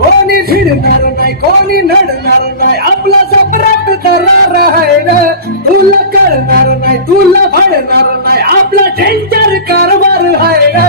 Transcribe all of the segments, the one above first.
कोणी झिडणार नाही कोणी नडणार नाही आपला सम्राट करणार आहे ना. तुला कळणार नाही तुला भाडणार नाही आपला डेंजर कारभार आहे ना.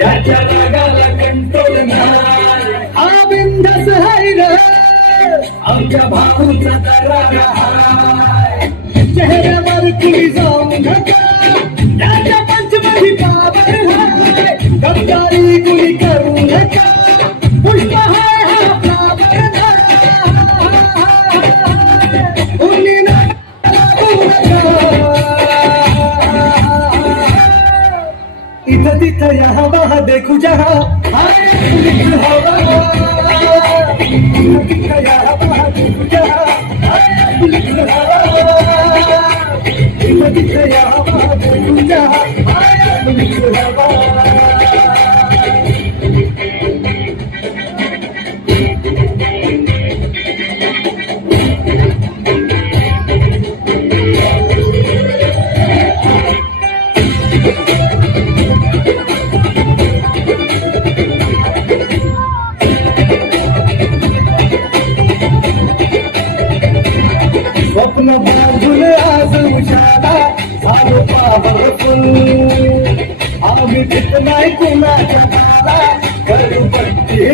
याच्या रागाला कंट्रोल नाही हा बिंदस हाय रे आमच्या भाऊचा दरार हाय चेहऱ्यावर कुणी तिथं या हवा देखू जहा हाय पुलिस हवा इथं तिथं या हवा देखू आम्ही भीत नाही कुणाच्या करू पट्टी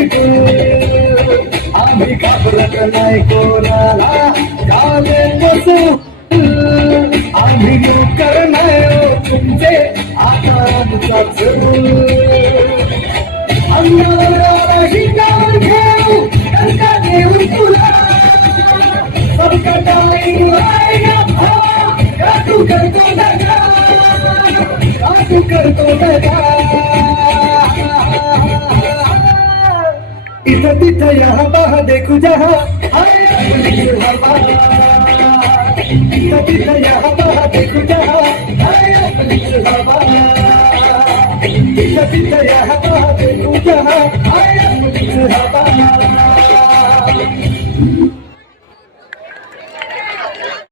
आम्ही घाबरत नाही कोणाला. गावे बसू. आम्ही नोकर नाही तुमचे आता आमचा चरूल अंगावर तू कर दो लगा इथं तिथं या हवा देखू जहा इथं तिथं या हवा देखू जहा इथं तिथं या हवा देखू जहा